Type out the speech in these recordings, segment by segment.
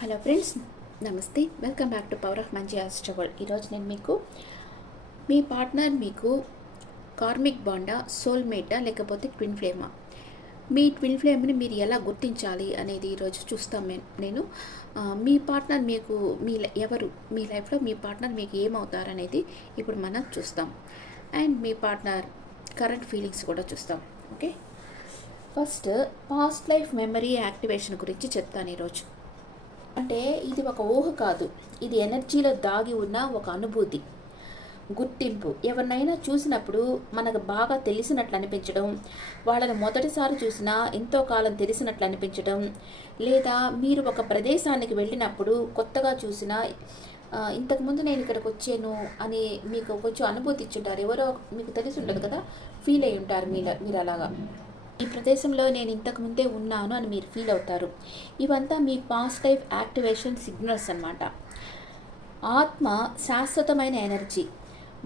Hello friends, నమస్తే. Welcome back to power of మంచి ఆస్ట్రవల్. ఈరోజు నేను మీకు మీ పార్ట్నర్ మీకు కార్మిక్ బాండా, సోల్మేటా లేకపోతే ట్విన్ ఫ్లేమా, మీ ట్విన్ ఫ్లేమ్ని మీరు ఎలా గుర్తించాలి అనేది ఈరోజు చూస్తాం. నేను మీ పార్ట్నర్ మీకు ఎవరు మీ లైఫ్లో మీ పార్ట్నర్ మీకు ఏమవుతారనేది ఇప్పుడు మనం చూస్తాం. And me partner current feelings కూడా చూస్తాం. Okay, first past life memory activation గురించి చెప్తాను ఈరోజు. అంటే ఇది ఒక ఊహ కాదు, ఇది ఎనర్జీలో దాగి ఉన్న ఒక అనుభూతి, గుర్తింపు. ఎవరినైనా చూసినప్పుడు మనకు బాగా తెలిసినట్లు అనిపించడం, వాళ్ళని మొదటిసారి చూసినా ఎంతో కాలం తెలిసినట్లు అనిపించడం, లేదా మీరు ఒక ప్రదేశానికి వెళ్ళినప్పుడు కొత్తగా చూసినా ఇంతకుముందు నేను ఇక్కడికి వచ్చాను అని మీకు కొంచెం అనుభూతి ఇచ్చుంటారు. ఎవరో మీకు తెలిసి ఉంటుంది కదా, ఫీల్ అయి ఉంటారు మీరు అలాగా. ఈ ప్రదేశంలో నేను ఇంతకు ముందే ఉన్నాను అని మీరు ఫీల్ అవుతారు. ఇవంతా మీ పాస్ట్ లైఫ్ యాక్టివేషన్ సిగ్నల్స్ అన్నమాట. ఆత్మ శాశ్వతమైన ఎనర్జీ.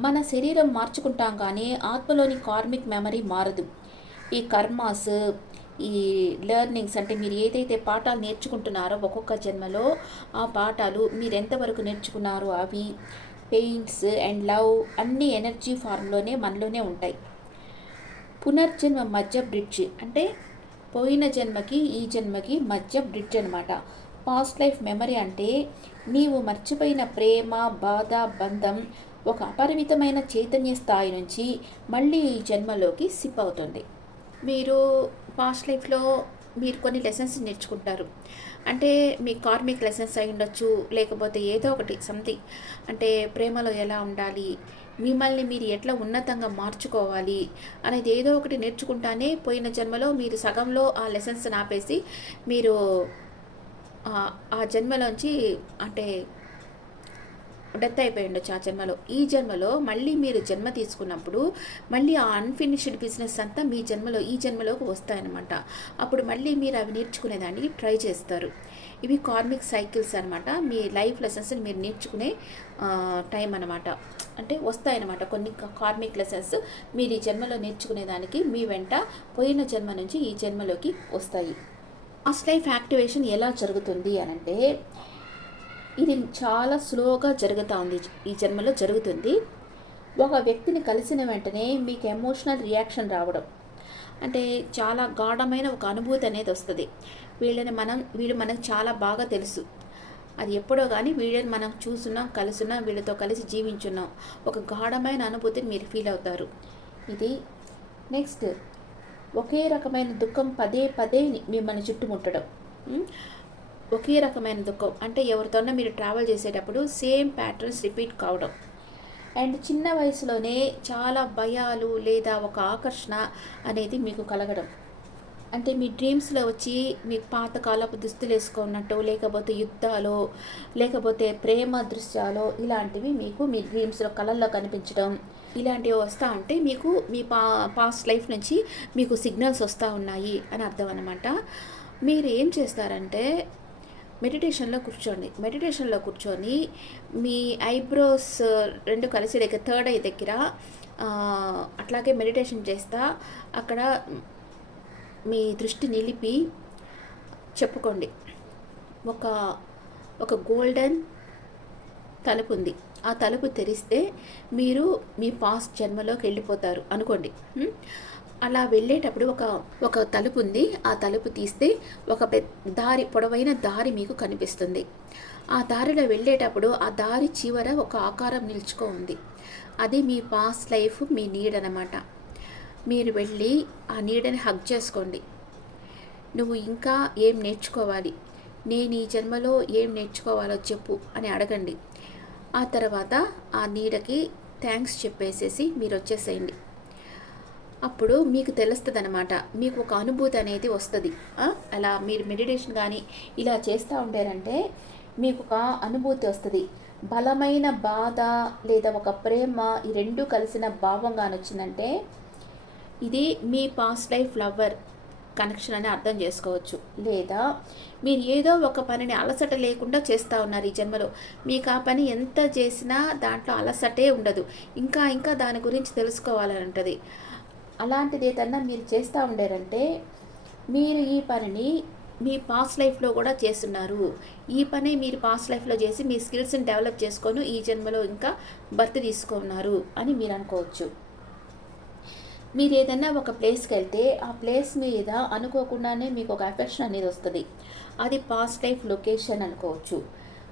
మన శరీరం మార్చుకుంటాం కానీ ఆత్మలోని కార్మిక్ మెమరీ మారదు. ఈ కర్మాస్, ఈ లెర్నింగ్స్, అంటే మీరు ఏదైతే పాఠాలు నేర్చుకుంటున్నారో ఒక్కొక్క జన్మలో ఆ పాఠాలు మీరు ఎంతవరకు నేర్చుకున్నారో అవి, పెయిన్స్ అండ్ లవ్ అన్నీ ఎనర్జీ ఫార్మ్లోనే మనలోనే ఉంటాయి. పునర్జన్మ మధ్య బ్రిడ్జ్, అంటే పోయిన జన్మకి ఈ జన్మకి మధ్య బ్రిడ్జ్ అనమాట. పాస్ట్ లైఫ్ మెమరీ అంటే నీవు మర్చిపోయిన ప్రేమ, బాధ, బంధం ఒక అపరిమితమైన చైతన్య స్థాయి నుంచి మళ్ళీ ఈ జన్మలోకి సిప్ అవుతుంది. మీరు పాస్ట్ లైఫ్లో మీరు కొన్ని లెసన్స్ నేర్చుకుంటారు. అంటే మీ కార్మిక్ లెసన్స్ అయి ఉండొచ్చు, లేకపోతే ఏదో ఒకటి సంథింగ్. అంటే ప్రేమలో ఎలా ఉండాలి, మిమ్మల్ని మీరు ఎట్లా ఉన్నతంగా మార్చుకోవాలి అనేది ఏదో ఒకటి నేర్చుకుంటానే పోయిన జన్మలో మీరు సగంలో ఆ లెసన్స్ ఆపేసి మీరు ఆ జన్మలోంచి అంటే డెత్ అయిపోయి ఉండొచ్చు ఆ జన్మలో. ఈ జన్మలో మళ్ళీ మీరు జన్మ తీసుకున్నప్పుడు మళ్ళీ ఆ అన్ఫినిష్డ్ బిజినెస్ అంతా మీ జన్మలో ఈ జన్మలోకి వస్తాయన్నమాట. అప్పుడు మళ్ళీ మీరు అవి నేర్చుకునేదానికి ట్రై చేస్తారు. ఇవి కార్మిక్ సైకిల్స్ అనమాట. మీ లైఫ్ లెసన్స్ని మీరు నేర్చుకునే టైం అనమాట. అంటే వస్తాయన్నమాట కొన్ని కార్మిక్ లెసన్స్ మీరు ఈ జన్మలో నేర్చుకునేదానికి మీ వెంట పోయిన జన్మ నుంచి ఈ జన్మలోకి వస్తాయి. పాస్ట్ లైఫ్ యాక్టివేషన్ ఎలా జరుగుతుంది అనంటే ఇది చాలా స్లోగా జరుగుతూ ఉంది. ఈ జన్మలో జరుగుతుంది. ఒక వ్యక్తిని కలిసిన వెంటనే మీకు ఎమోషనల్ రియాక్షన్ రావడం, అంటే చాలా గాఢమైన ఒక అనుభూతి అనేది వస్తుంది. వీళ్ళు మనకు చాలా బాగా తెలుసు. అది ఎప్పుడో కానీ వీళ్ళని మనం చూస్తున్నాం, కలుసున్నాం, వీళ్ళతో కలిసి జీవించున్నాం. ఒక గాఢమైన అనుభూతిని మీరు ఫీల్ అవుతారు. ఇది నెక్స్ట్, ఒకే రకమైన దుఃఖం పదే పదే మిమ్మల్ని చుట్టుముట్టడం. ఒకే రకమైన దుఃఖం అంటే ఎవరితోన్నా మీరు ట్రావెల్ చేసేటప్పుడు సేమ్ ప్యాటర్న్స్ రిపీట్ కావడం. అండ్ చిన్న వయసులోనే చాలా భయాలు లేదా ఒక ఆకర్షణ అనేది మీకు కలగడం. అంటే మీ డ్రీమ్స్లో వచ్చి మీకు పాతకాలపు దుస్తులు వేసుకున్నట్టు, లేకపోతే యుద్ధాలు, లేకపోతే ప్రేమ దృశ్యాలు, ఇలాంటివి మీకు మీ డ్రీమ్స్లో కళల్లో కనిపించడం, ఇలాంటివి వస్తూ ఉంటే మీకు మీ పాస్ట్ లైఫ్ నుంచి మీకు సిగ్నల్స్ వస్తూ ఉన్నాయి అని అర్థం అన్నమాట. మీరు ఏం చేస్తారంటే మెడిటేషన్లో కూర్చొని మీ ఐబ్రోస్ రెండు కలిసి దగ్గర థర్డ్ ఐ దగ్గర అట్లాగే మెడిటేషన్ చేస్తా అక్కడ మీ దృష్టి నిలిపి చెప్పుకోండి, ఒక గోల్డెన్ తలుపు ఉంది, ఆ తలుపు తెరిస్తే మీరు మీ పాస్ట్ జన్మలోకి వెళ్ళిపోతారు అనుకోండి. అలా వెళ్ళేటప్పుడు ఒక తలుపు ఉంది, ఆ తలుపు తీస్తే ఒక దారి, పొడవైన దారి మీకు కనిపిస్తుంది. ఆ దారిలో వెళ్ళేటప్పుడు ఆ దారి చివర ఒక ఆకారం నిల్చుకో ఉంది. అది మీ పాస్ట్ లైఫ్, మీ నీడ్ అన్నమాట. మీరు వెళ్ళి ఆ నీడని హగ్ చేసుకోండి. నువ్వు ఇంకా ఏం నేర్చుకోవాలి, నేను ఈ జన్మలో ఏం నేర్చుకోవాలో చెప్పు అని అడగండి. ఆ తర్వాత ఆ నీడకి థ్యాంక్స్ చెప్పేసేసి మీరు వచ్చేసేయండి. అప్పుడు మీకు తెలుస్తుంది అనమాట, మీకు ఒక అనుభూతి అనేది వస్తుంది. అలా మీరు మెడిటేషన్ కానీ ఇలా చేస్తూ ఉంటారంటే మీకు ఒక అనుభూతి వస్తుంది. బలమైన బాధ లేదా ఒక ప్రేమ, ఈ రెండు కలిసిన భావంగానే వచ్చిందంటే ఇది మీ పాస్ట్ లైఫ్ లవర్ కనెక్షన్ అని అర్థం చేసుకోవచ్చు. లేదా మీరు ఏదో ఒక పనిని అలసట లేకుండా చేస్తూ ఉన్నారు ఈ జన్మలో. మీకు ఆ పని ఎంత చేసినా దాంట్లో అలసటే ఉండదు, ఇంకా దాని గురించి తెలుసుకోవాలని ఉంటుంది. అలాంటిది ఏదన్నా మీరు చేస్తూ ఉండారంటే మీరు ఈ పనిని మీ పాస్ట్ లైఫ్లో కూడా చేస్తున్నారు. ఈ పని మీరు పాస్ట్ లైఫ్లో చేసి మీ స్కిల్స్ని డెవలప్ చేసుకొని ఈ జన్మలో ఇంకా బర్త్ తీసుకున్నారు అని మీరు అనుకోవచ్చు. మీరు ఏదైనా ఒక ప్లేస్కి వెళ్తే ఆ ప్లేస్ మీద అనుకోకుండానే మీకు ఒక అఫెక్షన్ అనేది వస్తుంది. అది పాస్ట్ లైఫ్ లొకేషన్ అనుకోవచ్చు.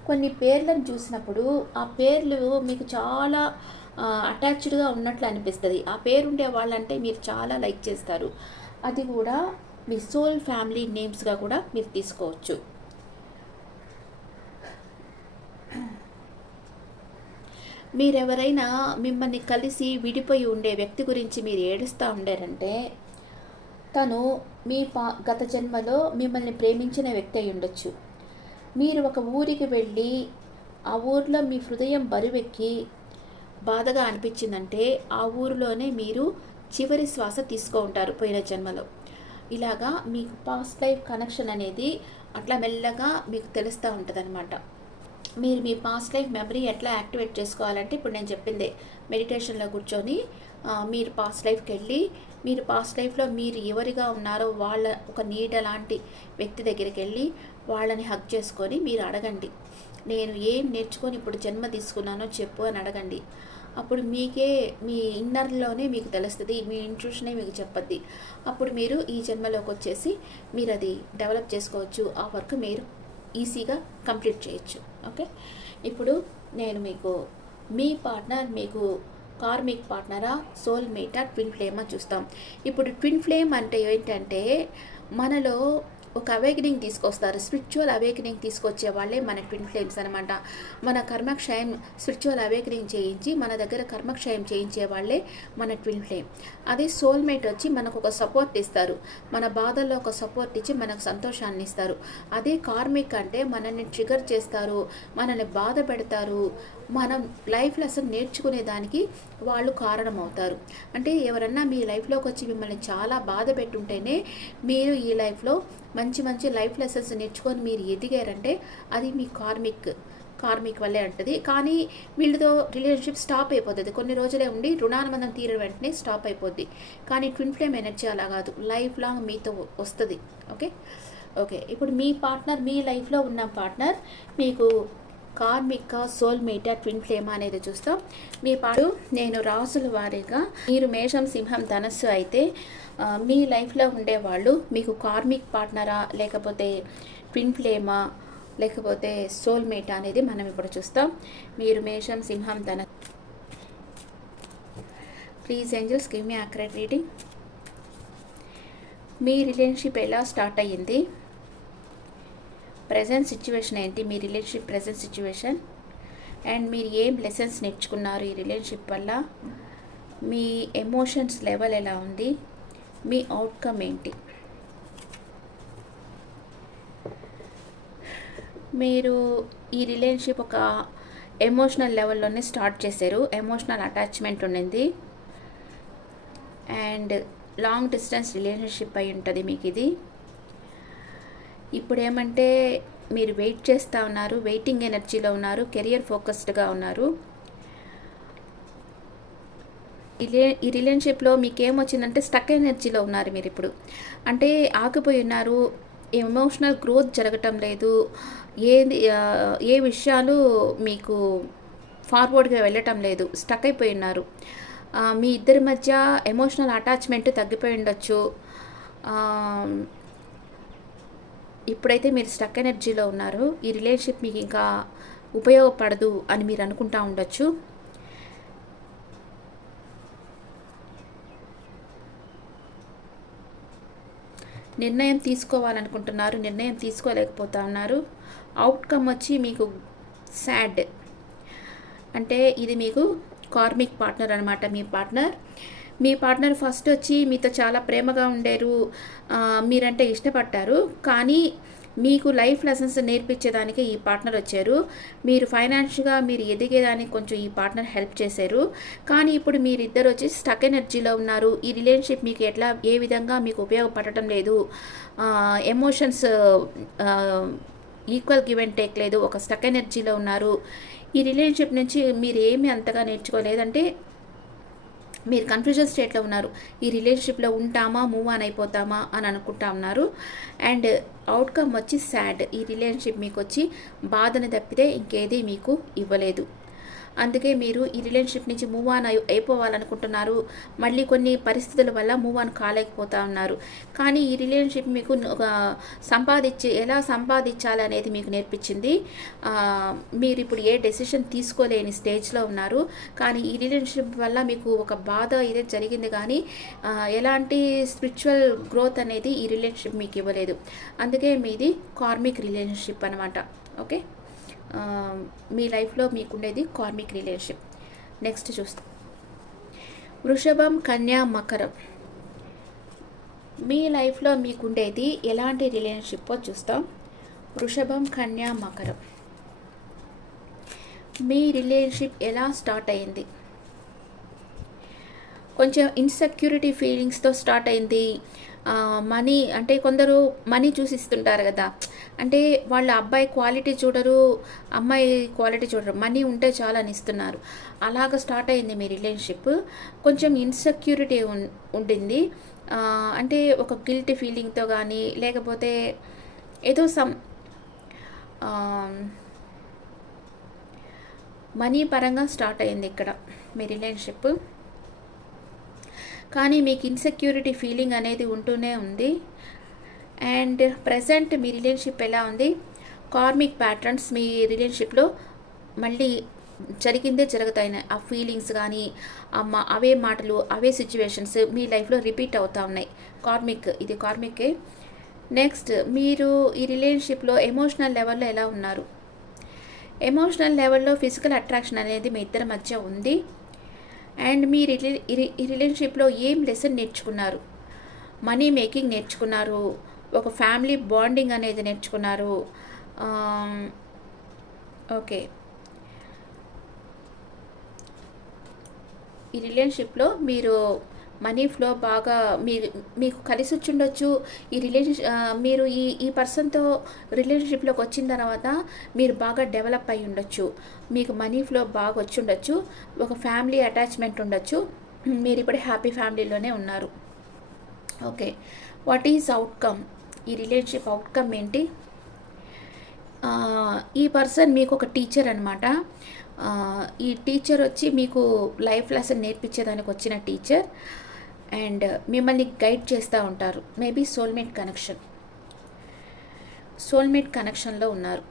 కొన్ని పేర్లను చూసినప్పుడు ఆ పేర్లు మీకు చాలా అటాచ్డ్గా ఉన్నట్లు అనిపిస్తుంది. ఆ పేరు ఉండే వాళ్ళంటే మీరు చాలా లైక్ చేస్తారు. అది కూడా మీ సోల్ ఫ్యామిలీ నేమ్స్గా కూడా మీరు తీసుకోవచ్చు. మీరెవరైనా మిమ్మల్ని కలిసి విడిపోయి ఉండే వ్యక్తి గురించి మీరు ఏడుస్తూ ఉండారంటే తను మీ గత జన్మలో మిమ్మల్ని ప్రేమించిన వ్యక్తి అయి ఉండొచ్చు. మీరు ఒక ఊరికి వెళ్ళి ఆ ఊరిలో మీ హృదయం బరువెక్కి బాధగా అనిపించిందంటే ఆ ఊరిలోనే మీరు చివరి శ్వాస తీసుకో ఉంటారు పోయిన జన్మలో. ఇలాగా మీకు పాస్ట్ లైఫ్ కనెక్షన్ అనేది అట్లా మెల్లగా మీకు తెలుస్తూ ఉంటుంది అనమాట. మీరు మీ పాస్ట్ లైఫ్ మెమరీ ఎట్లా యాక్టివేట్ చేసుకోవాలంటే ఇప్పుడు నేను చెప్పిందే, మెడిటేషన్లో కూర్చొని మీరు పాస్ట్ లైఫ్కి వెళ్ళి మీరు పాస్ట్ లైఫ్లో మీరు ఎవరిగా ఉన్నారో వాళ్ళ ఒక నీడ లాంటి వ్యక్తి దగ్గరికి వెళ్ళి వాళ్ళని హగ్ చేసుకొని మీరు అడగండి, నేను ఏం నేర్చుకొని ఇప్పుడు జన్మ తీసుకున్నానో చెప్పు అని అడగండి. అప్పుడు మీకే మీ ఇన్నర్లోనే మీకు తెలుస్తుంది, మీ ఇంట్యూషనే మీకు చెప్పద్ది. అప్పుడు మీరు ఈ జన్మలోకి వచ్చేసి మీరు అది డెవలప్ చేసుకోవచ్చు. ఆ వర్క్ మీరు ఈజీగా కంప్లీట్ చేయొచ్చు. ఓకే, ఇప్పుడు నేను మీకు మీ పార్ట్నర్ మీకు కార్మిక్ పార్ట్నరా, సోల్ మేటా, ట్విన్ ఫ్లేమా చూస్తాం. ఇప్పుడు ట్విన్ ఫ్లేమ్ అంటే ఏంటంటే మనలో ఒక అవేకనింగ్ తీసుకొస్తారు. స్పిరిచువల్ అవేకనింగ్ తీసుకొచ్చే వాళ్ళే మన ట్విన్ ఫ్లేమ్స్ అనమాట. మన కర్మక్షయం స్పిరిచువల్ అవేకనింగ్ చేయించి మన దగ్గర కర్మక్షయం చేయించే వాళ్ళే మన ట్విన్ ఫ్లేమ్. అదే సోల్మేట్ వచ్చి మనకు ఒక సపోర్ట్ ఇస్తారు, మన బాధల్లో ఒక సపోర్ట్ ఇచ్చి మనకు సంతోషాన్ని ఇస్తారు. అదే కార్మిక్ అంటే మనల్ని ట్రిగర్ చేస్తారు, మనల్ని బాధ పెడతారు, మనం లైఫ్ లెసన్ నేర్చుకునేదానికి వాళ్ళు కారణమవుతారు. అంటే ఎవరన్నా మీ లైఫ్లోకి వచ్చి మిమ్మల్ని చాలా బాధ పెట్టుంటేనే మీరు ఈ లైఫ్లో మంచి మంచి లైఫ్ లెసన్స్ నేర్చుకొని మీరు ఎదిగారంటే అది మీ కార్మిక్ వల్లే అంటది. కానీ వీళ్ళతో రిలేషన్షిప్ స్టాప్ అయిపోతుంది, కొన్ని రోజులే ఉండి రుణానుబంధం తీరిన వెంటనే స్టాప్ అయిపోద్ది. కానీ ట్విన్ ఫ్లేమ్ ఎనర్జీ అలా కాదు, లైఫ్ లాంగ్ మీతో వస్తుంది. ఓకే, ఇప్పుడు మీ పార్ట్నర్, మీ లైఫ్లో ఉన్న పార్ట్నర్ మీకు కార్మిక్, సోల్మేటా, ట్విన్ ఫ్లేమ్ అనేది చూస్తాం. మీ పాటు నేను రాసుల వారీగా మీరు మేషం, సింహం, ధనస్సు అయితే మీ లైఫ్లో ఉండేవాళ్ళు మీకు కార్మిక్ పార్ట్నరా లేకపోతే ట్విన్ ఫ్లేమా లేకపోతే సోల్మేటా అనేది మనం ఇప్పుడు చూస్తాం. మీరు మేషం, సింహం, ధనస్సు. Please angels give me accurate reading. Me relationship ఎలా స్టార్ట్ అయ్యింది, ప్రజెంట్ సిచ్యువేషన్ ఏంటి, మీ రిలేషన్షిప్ ప్రజెంట్ సిచ్యువేషన్, అండ్ మీరు ఏం లెసన్స్ నేర్చుకున్నారు ఈ రిలేషన్షిప్ వల్ల, మీ ఎమోషన్స్ లెవెల్ ఎలా ఉంది, మీ అవుట్కమ్ ఏంటి. మీరు ఈ రిలేషన్షిప్ ఒక ఎమోషనల్ లెవెల్లోనే స్టార్ట్ చేశారు, ఎమోషనల్ అటాచ్మెంట్ ఉండింది, అండ్ లాంగ్ డిస్టెన్స్ రిలేషన్షిప్ అయి ఉంటుంది మీకు ఇది. ఇప్పుడు ఏమంటే మీరు వెయిట్ చేస్తూ ఉన్నారు, వెయిటింగ్ ఎనర్జీలో ఉన్నారు, కెరియర్ ఫోకస్డ్గా ఉన్నారు. ఈ రిలేషన్షిప్లో మీకు ఏమొచ్చిందంటే స్టక్ ఎనర్జీలో ఉన్నారు మీరు ఇప్పుడు. అంటే ఆగిపోయి ఉన్నారు, ఎమోషనల్ గ్రోత్ జరగటం లేదు, ఏ విషయాలు మీకు ఫార్వర్డ్గా వెళ్ళటం లేదు, స్టక్ అయిపోయి ఉన్నారు. మీ ఇద్దరి మధ్య ఎమోషనల్ అటాచ్మెంట్ తగ్గిపోయి ఉండొచ్చు. ఇప్పుడైతే మీరు స్టక్ ఎనర్జీలో ఉన్నారు, ఈ రిలేషన్షిప్ మీకు ఇంకా ఉపయోగపడదు అని మీరు అనుకుంటూ ఉండొచ్చు. నిర్ణయం తీసుకోవాలనుకుంటున్నారు, నిర్ణయం తీసుకోలేకపోతా ఉన్నారు. అవుట్కమ్ వచ్చి మీకు సాడ్. అంటే ఇది మీకు కార్మిక్ పార్ట్నర్ అనమాట. మీ పార్ట్నర్ ఫస్ట్ వచ్చి మీతో చాలా ప్రేమగా ఉండేరు, మీరంటే ఇష్టపడ్డారు. కానీ మీకు లైఫ్ లెసన్స్ నేర్పించేదానికి ఈ పార్ట్నర్ వచ్చారు. మీరు ఫైనాన్షియల్గా మీరు ఎదిగేదానికి కొంచెం ఈ పార్ట్నర్ హెల్ప్ చేశారు. కానీ ఇప్పుడు మీరిద్దరు వచ్చి స్టక్ ఎనర్జీలో ఉన్నారు. ఈ రిలేషన్షిప్ మీకు ఏ విధంగా మీకు ఉపయోగపడటం లేదు, emotions equal give and take లేదు, ఒక స్టక్ ఎనర్జీలో ఉన్నారు. ఈ రిలేషన్షిప్ నుంచి మీరు ఏమీ అంతగా నేర్చుకోలేదంటే మీరు కన్ఫ్యూజన్ స్టేట్లో ఉన్నారు. ఈ రిలేషన్షిప్లో ఉంటామా, మూవ్ ఆన్ అయిపోతామా అని అనుకుంటా ఉన్నారు. అండ్ అవుట్కమ్ వచ్చి సాడ్. ఈ రిలేషన్షిప్ మీకు వచ్చి బాధను తప్పితే ఇంకేది మీకు ఇవ్వలేదు. అందుకే మీరు ఈ రిలేషన్షిప్ నుంచి మూవ్ ఆన్ అయిపోవాలనుకుంటున్నారు. మళ్ళీ కొన్ని పరిస్థితుల వల్ల మూవ్ ఆన్ కాలేకపోతా ఉన్నారు. కానీ ఈ రిలేషన్షిప్ మీకు ఎలా సంపాదించాలి అనేది మీకు నేర్పించింది. మీరు ఇప్పుడు ఏ డెసిషన్ తీసుకోలేని స్టేజ్లో ఉన్నారు. కానీ ఈ రిలేషన్షిప్ వల్ల మీకు ఒక బాధ ఇదే జరిగింది, కానీ ఎలాంటి స్పిరిచువల్ గ్రోత్ అనేది ఈ రిలేషన్షిప్ మీకు ఇవ్వలేదు. అందుకే మీది కార్మిక్ రిలేషన్షిప్ అనమాట. ఓకే, మీ లైఫ్లో మీకుండేది కార్మిక్ రిలేషన్షిప్. నెక్స్ట్ చూస్తాం వృషభం, కన్యా, మకరం. మీ లైఫ్లో మీకుండేది ఎలాంటి రిలేషన్షిప్ చూస్తాం. వృషభం, కన్యా, మకరం. మీ రిలేషన్షిప్ ఎలా స్టార్ట్ అయింది? కొంచెం ఇన్సెక్యూరిటీ ఫీలింగ్స్తో స్టార్ట్ అయింది. మనీ అంటే కొందరు మనీ చూసిస్తుంటారు కదా, అంటే వాళ్ళ అబ్బాయి క్వాలిటీ చూడరు, అమ్మాయి క్వాలిటీ చూడరు, మనీ ఉంటే చాలా అని ఇస్తున్నారు. అలాగ స్టార్ట్ అయింది మీ రిలేషన్షిప్. కొంచెం ఇన్సెక్యూరిటీ ఉండింది. అంటే ఒక గిల్టీ ఫీలింగ్తో కానీ లేకపోతే ఏదో మనీ పరంగా స్టార్ట్ అయింది ఇక్కడ మీ రిలేషన్షిప్. కానీ మీకు ఇన్సెక్యూరిటీ ఫీలింగ్ అనేది ఉంటూనే ఉంది. అండ్ ప్రజెంట్ మీ రిలేషన్షిప్ ఎలా ఉంది? కార్మిక్ ప్యాటర్న్స్ మీ రిలేషన్షిప్లో మళ్ళీ జరిగిందే జరుగుతాయి. ఆ ఫీలింగ్స్ కానీ అవే మాటలు, అవే సిచ్యువేషన్స్ మీ లైఫ్లో రిపీట్ అవుతూ ఉన్నాయి. ఇది కార్మికే. నెక్స్ట్, మీరు ఈ రిలేషన్షిప్లో ఎమోషనల్ లెవెల్లో ఎలా ఉన్నారు? ఎమోషనల్ లెవెల్లో ఫిజికల్ అట్రాక్షన్ అనేది మీ ఇద్దరి మధ్య ఉంది. అండ్ మీ రిలేషన్షిప్లో ఏం లెసన్ నేర్చుకున్నారు? మనీ మేకింగ్ నేర్చుకున్నారు, ఒక ఫ్యామిలీ బాండింగ్ అనేది నేర్చుకున్నారు. ఓకే, ఈ రిలేషన్షిప్లో మీరు మనీ ఫ్లో బాగా మీకు కలిసి వచ్చుండొచ్చు. ఈ మీరు ఈ పర్సన్తో రిలేషన్షిప్లోకి వచ్చిన తర్వాత మీరు బాగా డెవలప్ అయి ఉండొచ్చు. మీకు మనీ ఫ్లో బాగా వచ్చి ఉండొచ్చు, ఒక ఫ్యామిలీ అటాచ్మెంట్ ఉండొచ్చు. మీరు ఇప్పుడు హ్యాపీ ఫ్యామిలీలోనే ఉన్నారు. Okay, what is outcome? ఈ రిలేషన్షిప్ అవుట్కమ్ ఏంటి? ఈ పర్సన్ మీకు ఒక టీచర్ అనమాట. ఈ టీచర్ వచ్చి మీకు లైఫ్ లెసన్ నేర్పించేదానికి వచ్చిన టీచర్. అండ్ మిమ్మల్ని గైడ్ చేస్తూ ఉంటారు. మేబీ సోల్మేట్ కనెక్షన్లో ఉన్నారు.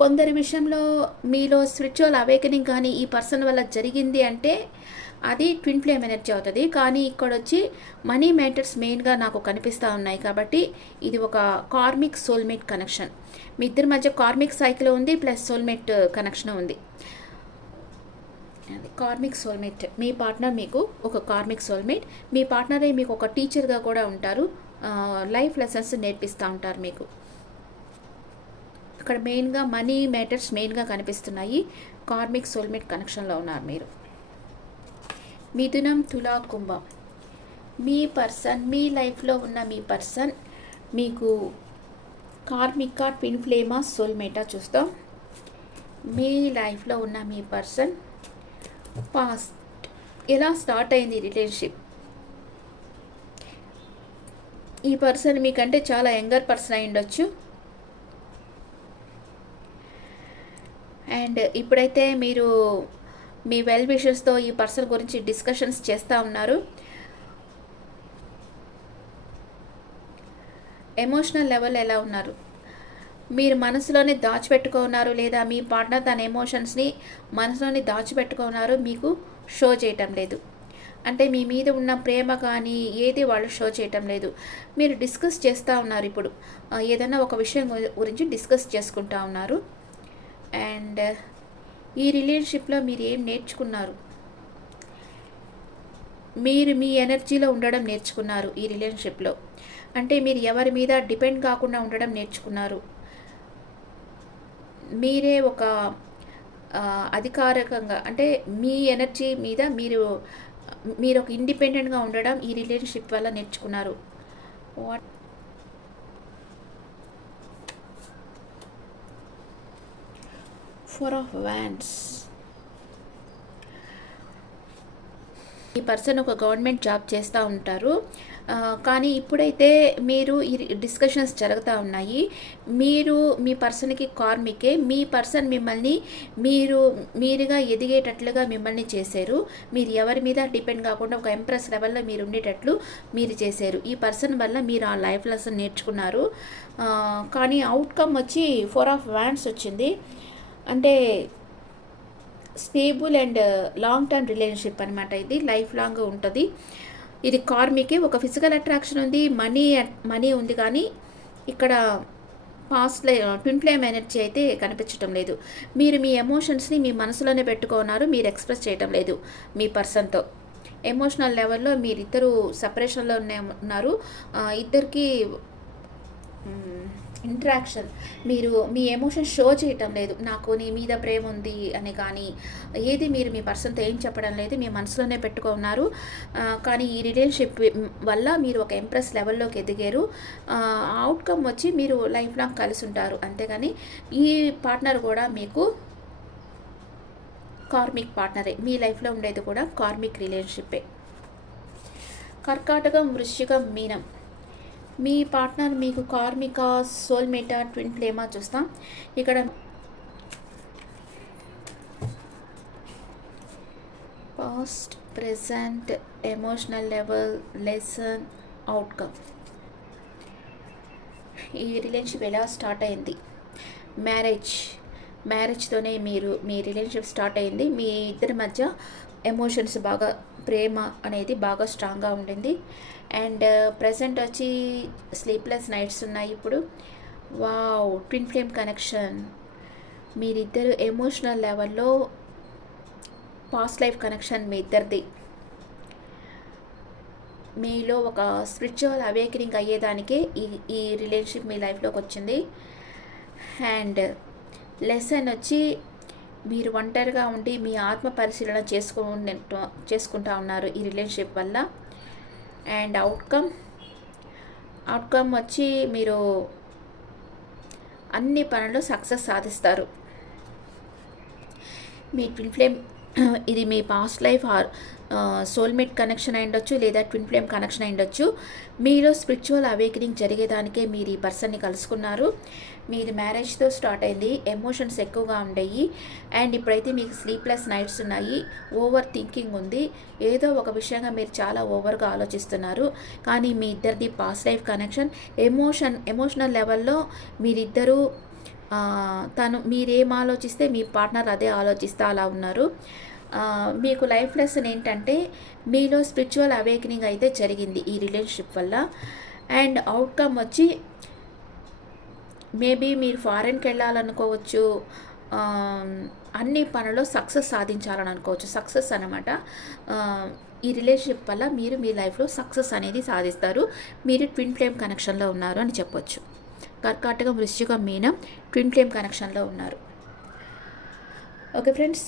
కొందరి విషయంలో మీలో స్పిరిచువల్ అవేకనింగ్ కానీ ఈ పర్సన్ వల్ల జరిగింది అంటే అది ట్విన్ ఫ్లేమ్ ఎనర్జీ అవుతుంది. కానీ ఇక్కడ వచ్చి మనీ మ్యాటర్స్ మెయిన్గా నాకు కనిపిస్తూ ఉన్నాయి. కాబట్టి ఇది ఒక కార్మిక్ సోల్మేట్ కనెక్షన్. మీ ఇద్దరి మధ్య కార్మిక్ సైకిల్ ఉంది, ప్లస్ సోల్మేట్ కనెక్షన్ ఉంది. అది కార్మిక్ సోల్మేట్. మీ పార్ట్నర్ మీకు ఒక కార్మిక్ సోల్మేట్. మీ పార్ట్నరే మీకు ఒక టీచర్గా కూడా ఉంటారు. లైఫ్ లెసన్స్ నేర్పిస్తూ ఉంటారు మీకు. ఇక్కడ మెయిన్గా మనీ మ్యాటర్స్ మెయిన్గా కనిపిస్తున్నాయి. కార్మిక్ సోల్మేట్ కనెక్షన్లో ఉన్నారు మీరు. మిథునం, తులా, కుంభం. మీ లైఫ్లో ఉన్న మీ పర్సన్ మీకు కార్మికా, ట్విన్ ఫ్లేమా, సోల్మేటా చూస్తాం. మీ లైఫ్లో ఉన్న మీ పర్సన్ పాస్ట్ ఎలా స్టార్ట్ అయింది రిలేషన్షిప్? ఈ పర్సన్ మీకంటే చాలా యంగర్ పర్సన్ అయి ఉండొచ్చు. అండ్ ఇప్పుడైతే మీరు మీ వెల్ విషర్స్తో ఈ పర్సన్ గురించి డిస్కషన్స్ చేస్తూ ఉన్నారు. ఎమోషనల్ లెవెల్ ఎలా ఉన్నారు? మీరు మనసులోనే దాచిపెట్టుకున్నారు, లేదా మీ పార్ట్నర్ తన ఎమోషన్స్ని మనసులోనే దాచిపెట్టుకున్నారు, మీకు షో చేయటం లేదు. అంటే మీ మీద ఉన్న ప్రేమ కానీ ఏది వాళ్ళు షో చేయటం లేదు. మీరు డిస్కస్ చేస్తూ ఉన్నారు. ఇప్పుడు ఏదైనా ఒక విషయం గురించి డిస్కస్ చేసుకుంటూ ఉన్నారు. అండ్ ఈ రిలేషన్షిప్లో మీరు ఏం నేర్చుకున్నారు? మీరు మీ ఎనర్జీలో ఉండడం నేర్చుకున్నారు ఈ రిలేషన్షిప్లో. అంటే మీరు ఎవరి మీద డిపెండ్ కాకుండా ఉండడం నేర్చుకున్నారు. మీరే ఒక అధికారికంగా అంటే మీ ఎనర్జీ మీద మీరు ఒక ఇండిపెండెంట్గా ఉండడం ఈ రిలేషన్షిప్ వల్ల నేర్చుకున్నారు. What four of wands. ఈ పర్సన్ ఒక గవర్నమెంట్ జాబ్ చేస్తూ ఉంటారు. కానీ ఇప్పుడైతే మీరు ఈ డిస్కషన్స్ జరుగుతూ ఉన్నాయి. మీరు మీ పర్సన్కి కార్మికే. మీ పర్సన్ మిమ్మల్ని మీరుగా ఎదిగేటట్లుగా మిమ్మల్ని చేశారు. మీరు ఎవరి మీద డిపెండ్ కాకుండా ఒక ఎంప్రెస్ లెవెల్లో మీరు ఉండేటట్లు మీరు చేశారు. ఈ పర్సన్ వల్ల మీరు ఆ లైఫ్ లెసన్ నేర్చుకున్నారు. కానీ అవుట్కమ్ వచ్చి 4 ఆఫ్ వ్యాండ్స్ వచ్చింది. అంటే stable and long term relationship అనమాట. ఇది లైఫ్ లాంగ్ ఉంటుంది. ఇది కార్మికే. ఒక ఫిజికల్ అట్రాక్షన్ ఉంది, మనీ ఉంది, కానీ ఇక్కడ పాస్ట్ ట్విన్ ఫ్లేమ్ ఎనర్జీ అయితే కనిపించడం లేదు. మీరు మీ ఎమోషన్స్ని మీ మనసులోనే పెట్టుకున్నారు, మీరు ఎక్స్ప్రెస్ చేయటం లేదు మీ పర్సన్తో. ఎమోషనల్ లెవెల్లో మీరిద్దరు సపరేషన్లో ఉన్నారు. ఇద్దరికి ఇంట్రాక్షన్, మీరు మీ ఎమోషన్ షో చేయటం లేదు. నాకు నీ మీద ప్రేమ ఉంది అని కానీ ఏది మీరు మీ పర్సన్తో ఏం చెప్పడం లేదు, మీ మనసులోనే పెట్టుకున్నారు. కానీ ఈ రిలేషన్షిప్ వల్ల మీరు ఒక ఎంప్రెస్ లెవెల్లోకి ఎదిగారు. అవుట్కమ్ వచ్చి మీరు లైఫ్ లాంగ్ కలిసి ఉంటారు. అంతేగాని ఈ పార్ట్నర్ కూడా మీకు కార్మిక్ పార్ట్నరే. మీ లైఫ్లో ఉండేది కూడా కార్మిక్ రిలేషన్షిప్పే. కర్కాటకం, వృశ్చికం, మీనం. మీ పార్ట్నర్ మీకు కార్మిక, సోల్మేటా, ట్విన్ ఫ్లేమా చూస్తాం. ఇక్కడ past, present, emotional level, lesson, outcome. ఈ రిలేషన్షిప్ ఎలా స్టార్ట్ అయింది? మ్యారేజ్తోనే మీ రిలేషన్షిప్ స్టార్ట్ అయింది. మీ ఇద్దరి మధ్య ఎమోషన్స్ బాగా, ప్రేమ అనేది బాగా స్ట్రాంగ్గా ఉండింది. అండ్ ప్రజెంట్ వచ్చి స్లీప్లెస్ నైట్స్ ఉన్నాయి ఇప్పుడు. Wow, twin flame connection. మీరిద్దరు ఎమోషనల్ లెవెల్లో పాస్ట్ లైఫ్ కనెక్షన్ మీ ఇద్దరిది. మీలో ఒక స్పిరిచువల్ అవేకనింగ్ అయ్యేదానికే ఈ రిలేషన్షిప్ మీ లైఫ్లోకి వచ్చింది. అండ్ లెసన్ వచ్చి మీరు ఒంటరిగా ఉండి మీ ఆత్మ పరిశీలన చేసుకుంటా ఉన్నారు ఈ రిలేషన్షిప్ వల్ల. అండ్ అవుట్కమ్ వచ్చి మీరు అన్ని పనులు సక్సెస్ సాధిస్తారు. మీ ట్విన్ ఫ్లేమ్ ఇది మీ పాస్ట్ లైఫ్ సోల్మేట్ కనెక్షన్ అయి ఉండొచ్చు, లేదా ట్విన్ ఫ్లేమ్ కనెక్షన్ అయి ఉండొచ్చు. మీలో స్పిరిచువల్ అవేకనింగ్ జరిగేదానికే మీరు ఈ పర్సన్ని కలుసుకున్నారు. మీది మ్యారేజ్తో స్టార్ట్ అయింది. ఎమోషన్స్ ఎక్కువగా ఉండేవి. అండ్ ఇప్పుడైతే మీకు స్లీప్లెస్ నైట్స్ ఉన్నాయి. ఓవర్ థింకింగ్ ఉంది. ఏదో ఒక విషయంగా మీరు చాలా ఓవర్గా ఆలోచిస్తున్నారు. కానీ మీ ఇద్దరిది పాస్ట్ లైఫ్ కనెక్షన్. ఎమోషనల్ లెవెల్లో మీరిద్దరూ మీరేం ఆలోచిస్తే మీ పార్ట్నర్ అదే ఆలోచిస్తే అలా ఉన్నారు. మీకు లైఫ్ లెసన్ ఏంటంటే మీలో స్పిరిచువల్ అవేకనింగ్ అయితే జరిగింది ఈ రిలేషన్షిప్ వల్ల. అండ్ అవుట్కమ్ వచ్చి మేబీ మీరు ఫారెన్కి వెళ్ళాలనుకోవచ్చు, అన్ని పనుల్లో సక్సెస్ సాధించాలని అనుకోవచ్చు. సక్సెస్ అనమాట. ఈ రిలేషన్షిప్ వల్ల మీరు మీ లైఫ్లో సక్సెస్ అనేది సాధిస్తారు. మీరు ట్విన్ ఫ్లేమ్ కనెక్షన్లో ఉన్నారు అని చెప్పొచ్చు. కర్కాటకం, వృశ్చికం, మీనం ట్విన్ ఫ్లేమ్ కనెక్షన్లో ఉన్నారు. ఓకే ఫ్రెండ్స్,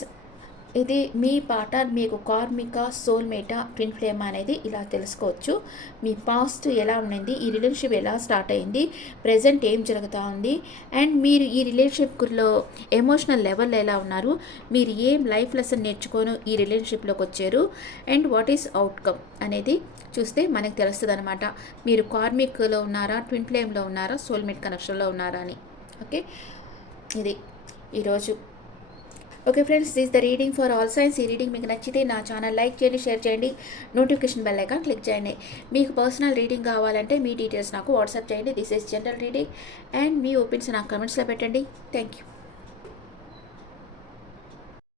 ఇది మీ పార్ట్నర్ మీకు కార్మిక, సోల్మేటా, ట్విన్ ఫ్లేమ్ అనేది ఇలా తెలుసుకోవచ్చు. మీ పాస్ట్ ఎలా ఉండింది, ఈ రిలేషన్షిప్ ఎలా స్టార్ట్ అయింది, ప్రజెంట్ ఏం జరుగుతూ ఉంది, అండ్ మీరు ఈ రిలేషన్షిప్లో ఎమోషనల్ లెవెల్ ఎలా ఉన్నారు, మీరు ఏం లైఫ్ లెసన్ నేర్చుకొని ఈ రిలేషన్షిప్లోకి వచ్చారు, అండ్ వాట్ ఈస్ అవుట్కమ్ అనేది చూస్తే మనకు తెలుస్తుంది అనమాట. మీరు కార్మిక్లో ఉన్నారా, ట్విన్ ఫ్లేమ్లో ఉన్నారా, సోల్మేట్ కనెక్షన్లో ఉన్నారా అని. ఓకే, ఇది ఈరోజు. Okay friends, this the reading for all science. ఈ రీడింగ్ మీకు నచ్చితే నా ఛానల్ లైక్ చేయండి, షేర్ చేయండి, నోటిఫికేషన్ బెల్ ఐకాన్ క్లిక్ చేయండి. మీకు పర్సనల్ రీడింగ్ కావాలంటే మీ డీటెయిల్స్ నాకు వాట్సాప్ చేయండి. This is general reading. And me opinions నాకు కమెంట్స్లో పెట్టండి. Thank you.